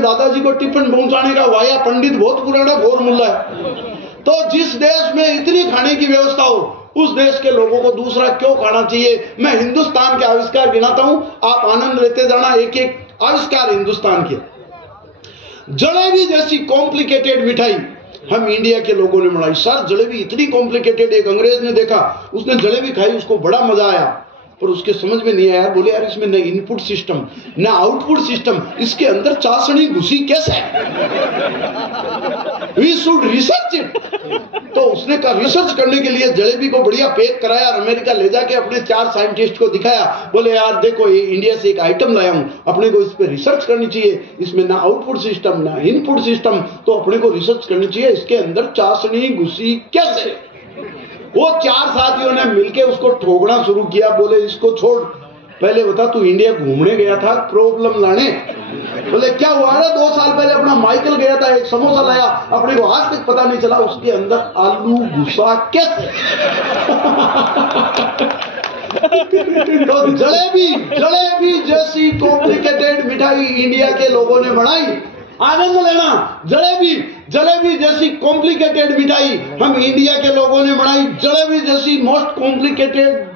दादाजी को टिफिन पहुंचाने का वाया पंडित बहुत पुराना फॉर्मूला है। तो जिस देश में इतनी खाने की व्यवस्था हो, उस देश के लोगों को दूसरा क्यों खाना चाहिए? मैं हिंदुस्तान के आविष्कार गिनाता हूं, आप आनंद लेते जाना। एक एक आविष्कार हिंदुस्तान के। जलेबी जैसी कॉम्प्लिकेटेड मिठाई हम इंडिया के लोगों ने बनाई। सर जलेबी इतनी कॉम्प्लिकेटेड, एक अंग्रेज ने देखा, उसने जलेबी खाई, उसको बड़ा मजा आया, पर उसके समझ में नहीं आया। बोले यार इसमें न इनपुट सिस्टम न आउटपुट सिस्टम, इसके अंदर चाशनी घुसी कैसे? We should research it. तो उसने कहा रिसर्च करने के लिए जलेबी को बढ़िया पैक कराया और अमेरिका ले जाके अपने 4 साइंटिस्ट को दिखाया। बोले यार देखो ये इंडिया से एक आइटम लाया हूं, अपने को इस पे रिसर्च करनी चाहिए, इसमें ना आउटपुट सिस्टम ना इनपुट सिस्टम, तो अपने को रिसर्च करनी चाहिए, इसके अंदर चाशनी घुसी कैसे? वो 4 साथियों ने मिलके उसको ठोकना शुरू किया। बोले इसको छोड़, पहले बता तू इंडिया घूमने गया था प्रॉब्लम लाने? बोले क्या हुआ? 2 साल पहले अपना माइकल गया था, एक समोसा लाया, अपने को आज तक पता नहीं चला उसके अंदर आलू घुसा कैसे। तो जलेबी जैसी कॉम्प्लिकेटेड मिठाई इंडिया के लोगों ने बनाई। आनंद लेना। जलेबी जैसी कॉम्प्लिकेटेड मिठाई हम इंडिया के लोगों ने बनाई। जलेबी जैसी मोस्ट कॉम्प्लिकेटेड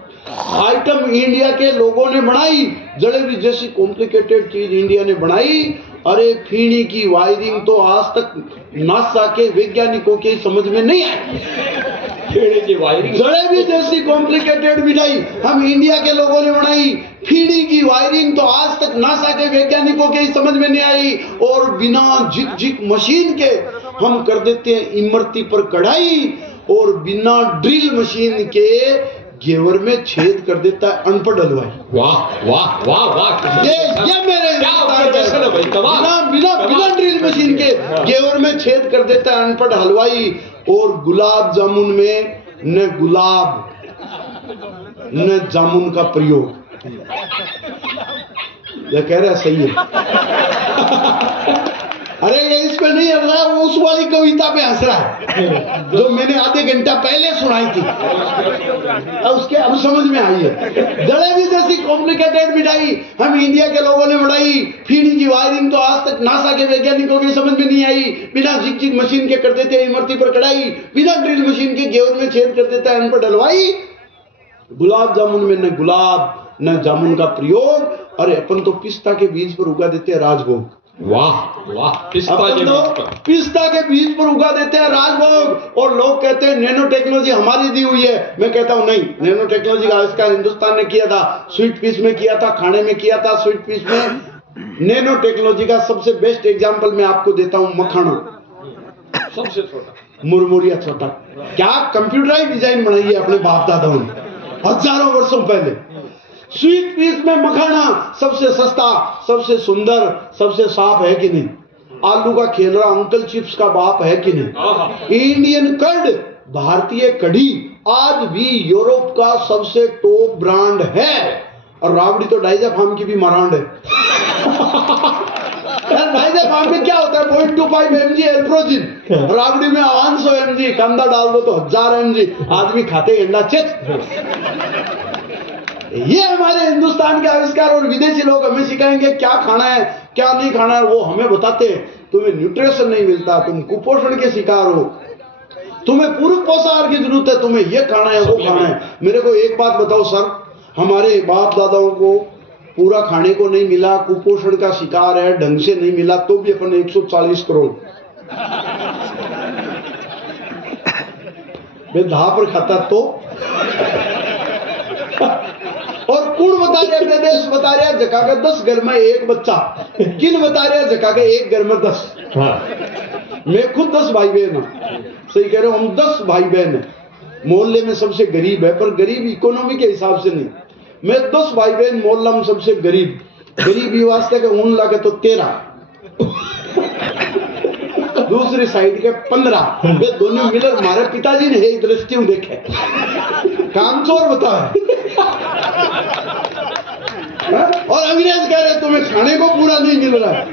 आइटम इंडिया के लोगों ने बनाई। जलेबी जैसी कॉम्प्लिकेटेड चीज इंडिया ने बनाई। अरे फीणी की वायरिंग तो आज तक नासा के वैज्ञानिकों के समझ में नहीं आई। जलेबी जैसी कॉम्प्लिकेटेड मिठाई हम इंडिया के लोगों ने बनाई। फीणी की वायरिंग तो आज तक नासा के वैज्ञानिकों के समझ में नहीं आई। और बिना झिक मशीन के हम कर देते हैं इमरती पर कढ़ाई, और बिना ड्रिल मशीन के घेवर में छेद कर देता है अनपढ़ हलवाई। वाह वाह वाह वाह, ये मेरे बिना ड्रिल मशीन के घेवर में छेद कर देता है अनपढ़ हलवाई। और गुलाब जामुन में न गुलाब न जामुन का प्रयोग। ये कह रहा सही है। अरे ये इस पे नहीं हंस रहा, वो उस वाली कविता पे हंस रहा है जो मैंने आधे घंटा पहले सुनाई थी। उसके अब समझ में आई है। जलेबी जैसी कॉम्प्लिकेटेड मिठाई हम इंडिया के लोगों ने बनाई। फीणी की वायरिंग तो आज तक नासा के वैज्ञानिकों की समझ में नहीं आई। बिना झिक मशीन के कर देते हैं इमरती पर कढ़ाई, बिना ड्रिल मशीन के घेवर में छेद कर देता है अनपढ़ हलवाई। गुलाब जामुन में न गुलाब न जामुन का प्रयोग। अरे अपन तो पिस्ता के बीज पर उगा देते हैं राजभोग। वाह वाह, पिस्ता के बीज पर उगा देते हैं राजभोग। और लोग कहते हैं नैनो टेक्नोलॉजी हमारी दी हुई है। मैं कहता हूं नहीं, नैनो टेक्नोलॉजी का आविष्कार हिंदुस्तान ने किया था। स्वीट पीस में किया था, खाने में किया था। स्वीट पीस में नैनो टेक्नोलॉजी का सबसे बेस्ट एग्जांपल मैं आपको देता हूं, मखाना। सबसे छोटा, मुरमुरिया छोटा। क्या कंप्यूटराइज डिजाइन बनाई है अपने बाप दादाओं ने हजारों वर्षों पहले। स्वीट पीस में मखाना सबसे सस्ता, सबसे सुंदर, सबसे साफ है कि नहीं? आलू का खेलरा अंकल चिप्स का बाप है कि नहीं? इंडियन कर्ड, भारतीय कढ़ी आज भी यूरोप का सबसे टॉप ब्रांड है। और राबड़ी तो डाइज़ाफार्म की भी मरांड है। डाइज़ाफार्म में क्या होता है? 0.25 mg एल्प्रोजिन, राबड़ी में 500 mg, कांदा डाल दो तो 1000 mg। आदमी खाते अंडा चित। ये हमारे हिंदुस्तान के आविष्कार। और विदेशी लोग हमें सिखाएंगे क्या खाना है क्या नहीं खाना है। वो हमें बताते हैं तुम्हें न्यूट्रिशन नहीं मिलता, तुम कुपोषण के शिकार हो, तुम्हें पूरक पोषाहार की जरूरत है, तुम्हें ये खाना है वो खाना है। मेरे को एक बात बताओ सर, हमारे बाप दादाओं को पूरा खाने को नहीं मिला, कुपोषण का शिकार है, ढंग से नहीं मिला, तो भी अपन 140 करोड़ धा पर खाता तो। और कौन बता रहा है? देश बता रहा है जका के 10 घर में 1 बच्चा। किन बता रहा है? जका के 1 घर में 10। मैं खुद 10 भाई बहन हूं। सही कह रहे हो, हम 10 भाई बहन हैं। मोहल्ले में सबसे गरीब है, पर गरीब इकोनॉमी के हिसाब से नहीं। मैं 10 भाई बहन, मोहल्ला में सबसे गरीब। गरीबी वास्ते के ऊन लगे तो 13, दूसरी साइड के 15। वे दोनों मिलकर हमारे पिताजी ने एक दृष्टि में देखे कामचोर बता है। और अंग्रेज कह रहे तुम्हें खाने को पूरा नहीं मिल रहा है।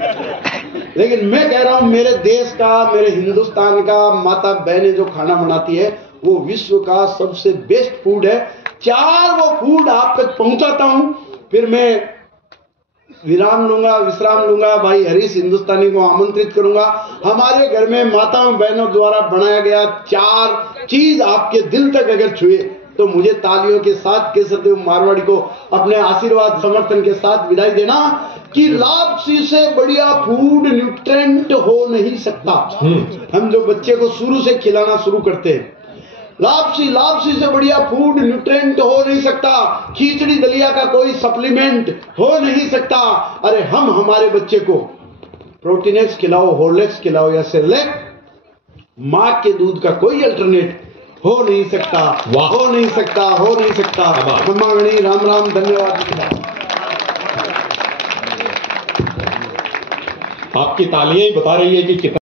लेकिन मैं कह रहा हूं मेरे देश का, मेरे हिंदुस्तान का माता बहनें जो खाना बनाती है वो विश्व का सबसे बेस्ट फूड है। 4 वो फूड आप तक पहुंचाता हूं, फिर मैं विश्राम लूंगा। भाई हरीश हिंदुस्तानी को आमंत्रित करूंगा। हमारे घर में माताओं बहनों द्वारा बनाया गया 4 चीज आपके दिल तक अगर छुए तो मुझे तालियों के साथ केसरदेव मारवाड़ी को अपने आशीर्वाद समर्थन के साथ विदाई देना कि लापसी से बढ़िया फूड न्यूट्रेंट हो नहीं सकता। हम जो बच्चे को शुरू से खिलाना शुरू करते हैं, लापसी से बढ़िया फूड न्यूट्रेंट हो नहीं सकता। खिचड़ी दलिया का कोई सप्लीमेंट हो नहीं सकता। अरे हम हमारे बच्चे को प्रोटीनेक्स खिलाओ, हॉर्लिक्स खिलाओ या सेरेलैक, मां के दूध का कोई अल्टरनेट हो नहीं सकता। हो नहीं सकता। खम्मागणी, राम राम, धन्यवाद। आपकी तालियां ही बता रही है कि कितना